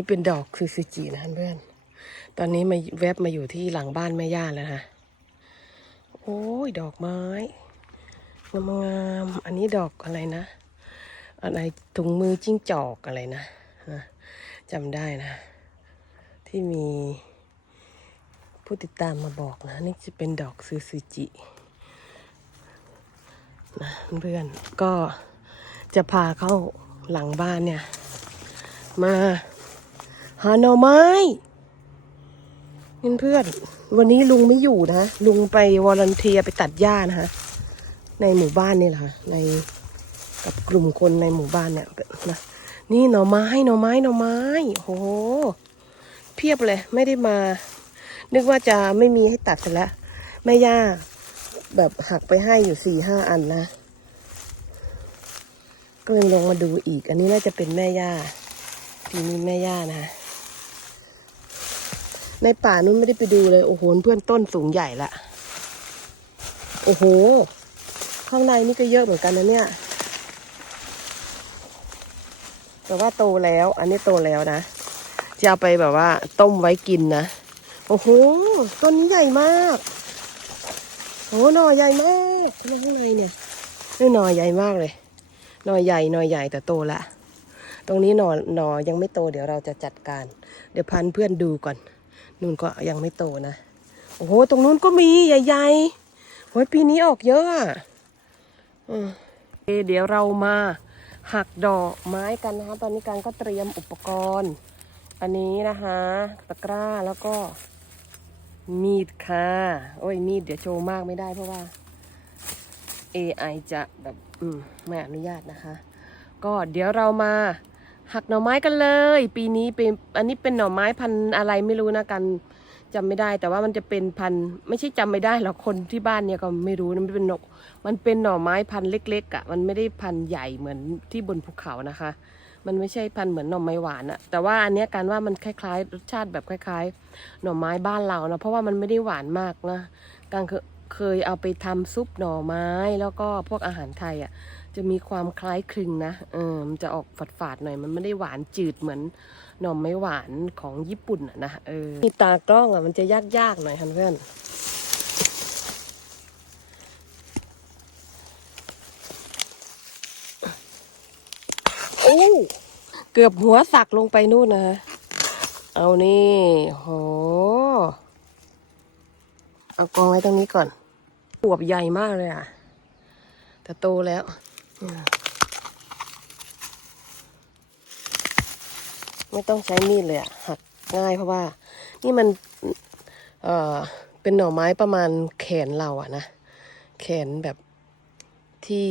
นี่เป็นดอกคือซูจินะเพื่อน ตอนนี้มาแวบมาอยู่ที่หลังบ้านแม่ย่าแล้วนะโอ้ยดอกไม้งามงามอันนี้ดอกอะไรนะ อะไรถุงมือจิ้งจอกอะไรนะนะจำได้นะ ที่มีผู้ติดตามมาบอกนะ นี่จะเป็นดอกซูซูจินะเพื่อนก็จะพาเข้าหลังบ้านเนี่ย มา หาหน่อไม้เพื่อนๆวันนี้ลุงไม่อยู่นะ ลุงไปวอลันเทียไปตัดหญ้านะคะในหมู่บ้านนี่แหละค่ะในกับกลุ่มคนในหมู่บ้านเนี่ยนะนี่หน่อไม้หน่อไม้หน่อไม้โหเพียบเลยไม่ได้มา นึกว่าจะไม่มีให้ตัดกันแล้วแม่ย่าแบบหักไปให้อยู่สี่ห้าอันนะก็เลยลงมาดูอีก อันนี้น่าจะเป็นแม่ย่าปีนี้แม่ย่านะ ในป่านู้นไม่ได้ไปดูเลย โอ้โห เพื่อนต้นสูงใหญ่ละ โอ้โห ข้างในนี่ก็เยอะเหมือนกันนะเนี่ย แต่ว่าโตแล้ว อันนี้โตแล้วนะ จะเอาไปแบบว่า ต้มไว้กินนะ โอ้โห ต้นนี้ใหญ่มาก โอ้หน่อใหญ่มากข้างในเนี่ยนี่หน่อใหญ่มากเลย หน่อใหญ่ หน่อใหญ่แต่โตละ ตรงนี้หน่อ หน่อยังไม่โต เดี๋ยวเราจะจัดการ เดี๋ยวพันเพื่อนดูก่อน นู่นก็ยังไม่โตนะ โอ้โห ตรงนู้นก็มีใหญ่ๆโอ้ยปีนี้ออกเยอะอะอือเคเดี๋ยวเรามาหักดอกไม้กันนะคะ ตอนนี้การก็เตรียมอุปกรณ์ อันนี้นะคะ ตะกร้าแล้วก็มีดค่ะ โอ้ยมีดเดี๋ยวโชว์มากไม่ได้เพราะว่า AI จะแบบ อืมไม่อนุญาตนะคะ ก็เดี๋ยวเรามา หักหน่อไม้กันเลย ปีนี้เป็นอันนี้เป็นหน่อไม้พันอะไรไม่รู้นะกันจำไม่ได้ แต่ว่ามันจะเป็นพันไม่ใช่จำไม่ได้หรอกคนที่บ้านเนี่ยก็ไม่รู้นะมันเป็นนกมันเป็นหน่อไม้พันเล็กๆอะ่ะ มันไม่ได้พันใหญ่เหมือนที่บนภูเขานะคะ มันไม่ใช่พันเหมือนหน่อไม้หวานอะแต่ว่าอันเนี้ยการว่ามันคล้ายๆ รสชาติแบบคล้าย ๆ หน่อไม้บ้านเรานะเพราะว่ามันไม่ได้หวานมากนะการเคยเอาไปทำซุปหน่อไม้แล้วก็พวกอาหารไทยอะ จะมีความคล้ายคลึงนะ เออ มันจะออกฝาดๆหน่อย มันไม่ได้หวานจืดเหมือนหน่อไม้หวานของญี่ปุ่นอะนะ เออมีตากล้องอะมันจะยากๆหน่อยค่ะเพื่อน โอ้ เกือบหัวสักลงไปนู่นนะ เอานี่โห เอากองไว้ตรงนี้ก่อนปวบใหญ่มากเลยอะแต่โตแล้ว ไม่ต้องใช้มีดเลยอะหักง่ายเพราะว่า นี่มันเอ่อเป็นหน่อไม้ประมาณแขนเราอะนะ แขนแบบที่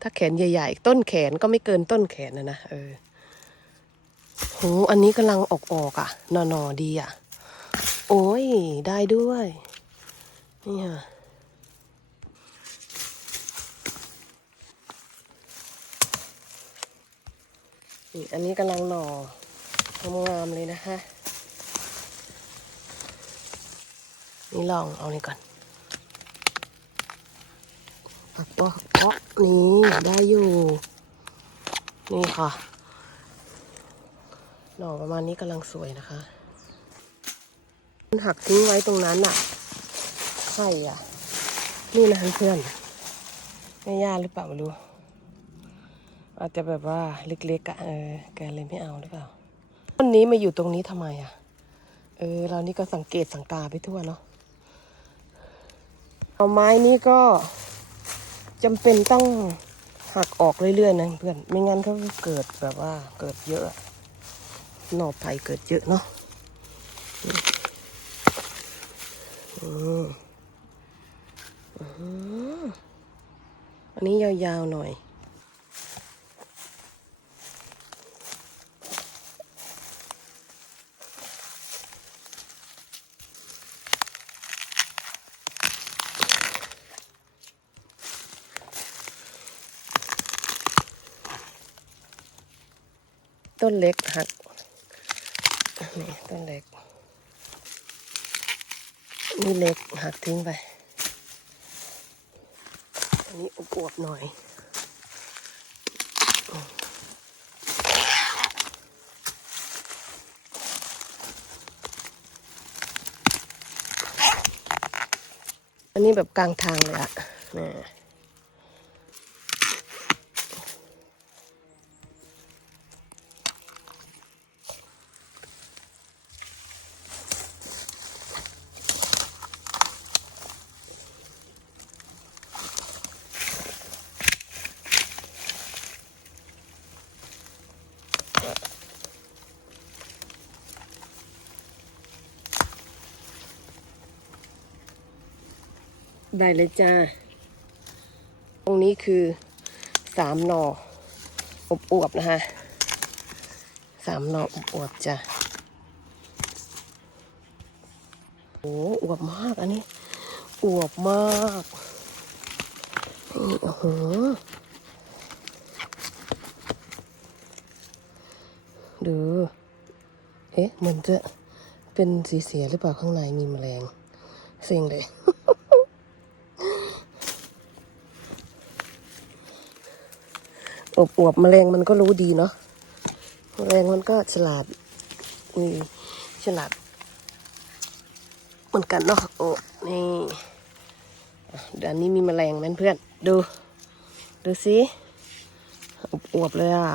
ถ้าแขนใหญ่ ๆ ต้นแขนก็ไม่เกินต้นแขนนะนะเออโหอันนี้กำลังออกออกอะหนอๆดีอะโอ้ย ได้ด้วย นี่ค่ะ นี่อันนี้กำลังหน่องามๆเลยนะคะ นี่ลองเอานี่ก่อนหักปอกปอกนี่ได้อยู่ นี่ค่ะ หน่อประมาณนี้กำลังสวยนะคะ มันหักทิ้งไว้ตรงนั้นอะใช่อะนี่นะเพื่อนๆไม่ยากหรือเปล่าไม่รู้ อาจจะแบบว่าเล็กๆอะเออแกเลยไม่เอาหรือเปล่าต้นนี้มาอยู่ตรงนี้ทำไมอะ เออ เรานี่ก็สังเกตสังกาไปทั่วเนาะเอาไม้นี้ก็จำเป็นต้องหักออกเรื่อยๆนะเพื่อน ไม่งั้นเขาเกิดแบบว่าเกิดเยอะ หน่อไผ่เกิดเยอะเนาะอืออันนี้ยาวๆหน่อย ต้นเล็กหักนี่ต้นเล็กนี่เล็กหักทิ้งไป อันนี้อบอวบหน่อยอันนี้แบบกลางทางเลยอะนะ ได้เลยจ้า ตรงนี้คือสามหน่ออบอวบนะคะสามหน่ออบอวบจ้ะโอ้อวบมากอันนี้ อวบมากนี่โอ้โหดูเอ๊ะเหมือนจะเป็นสีเสียหรือเปล่าข้างในมีแมลงเซ็งเลย อบอวบแมลงมันก็รู้ดีเนาะแมลงมันก็ฉลาดมีฉลาดเหมือนกันเนาะโอ้นี่ดี๋ยวนี้มีแมลงไหมเพื่อน ดู ดูสิอบอวบเลยอะ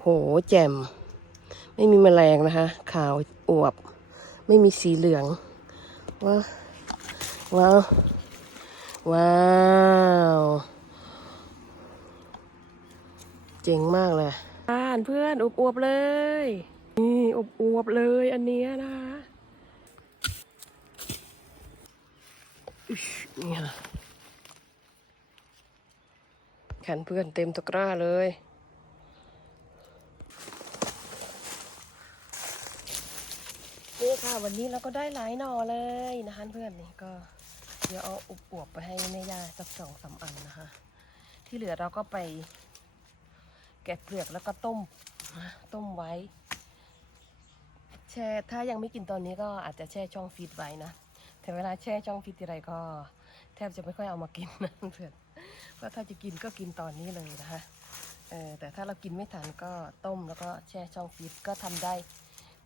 โหแจ่ม ไม่มีแมลงนะคะ ขาวอวบ ไม่มีสีเหลืองว้าวว้าวว้าว เจ๋งมากเลยอ่านเพื่อนอบอวบเลย นี่อบอวบเลยอันเนี้ยนะคะอิ๊ชเนี่ยแขนเพื่อนเต็มตะกร้าเลยนี่ค่ะวันนี้เราก็ได้หลายหน่อเลยนะคะเพื่อนนี่ก็เดี๋ยวเอาอุบอวบไปให้แม่ย่าสักสองสามอันนะคะ ที่เหลือเราก็ไป แกะเปลือกแล้วก็ต้มต้มไว้ แช่ถ้ายังไม่กินตอนนี้ก็อาจจะแช่ช่องฟีดไว้นะแต่เวลาแช่ช่องฟีดทีไรก็ แทบจะไม่ค่อยเอามากินนะเพื่อนเพราะถ้าจะกินก็กินตอนนี้เลยนะคะเออแต่ถ้าเรากินไม่ทันก็ต้มแล้วก็แช่ช่องฟีดก็ทำได้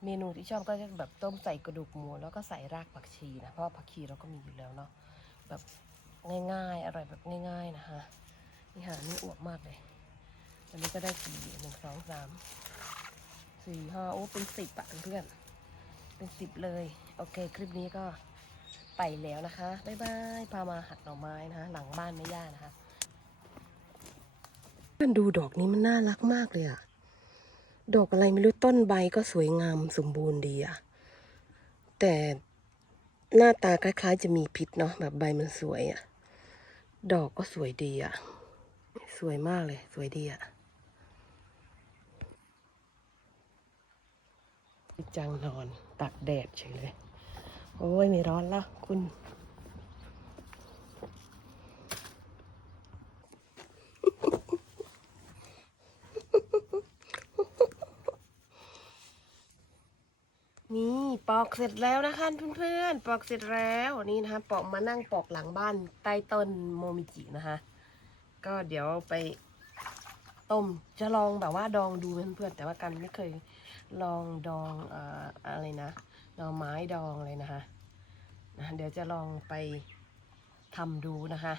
เมนูที่ชอบก็จะแบบต้มใส่กระดูกหมูแล้วก็ใส่รากผักชีนะเพราะว่าผักชีเราก็มีอยู่แล้วเนาะแบบง่ายๆอร่อยแบบง่าย ๆนะคะนี่ค่ะนี่อวบมากเลย อันนี้ก็ได้กี่หนึ่งสองสามสี่ห้าโอ้เป็นสิบอะเพื่อนเป็นสิบเลย โอเค คลิปนี้ก็ไปแล้วนะคะบ๊ายบายพามาหัดหน่อไม้นะคะ หลังบ้านไม่ย่านะคะเพื่อนดูดอกนี้มันน่ารักมากเลยอะดอกอะไรไม่รู้ต้นใบก็สวยงามสมบูรณ์ดีอะแต่หน้าตาคล้ายๆ จะมีพิษเนาะแบบใบมันสวยอะดอกก็สวยดีอะสวยมากเลย สวยดีอะ จังนอนตักแดดเฉยเลย โอ้ยไม่ร้อนแล้วคุณ นี่ปอกเสร็จแล้วนะคะเพื่อนๆ ปอกเสร็จแล้วนี่นะคะปอกมานั่งปอกหลังบ้านใต้ต้นโมมิจินะคะ ก็เดี๋ยวไปต้มจะลองแบบว่าดองดูเพื่อนๆแต่ว่ากันไม่เคย ลองดองออะไรนะหน่อไม้ดองเลยนะคะนะเดี๋ยวจะลองไปทำดูนะคะ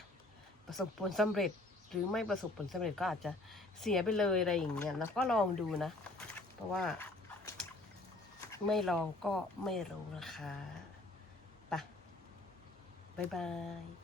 ประสบผลสำเร็จหรือไม่ประสบผลสำเร็จก็อาจจะเสียไปเลยอะไรอย่างเงี้ยแล้วก็ลองดูนะ เพราะว่า ไม่ลองก็ไม่รู้นะคะไปบ๊ายบาย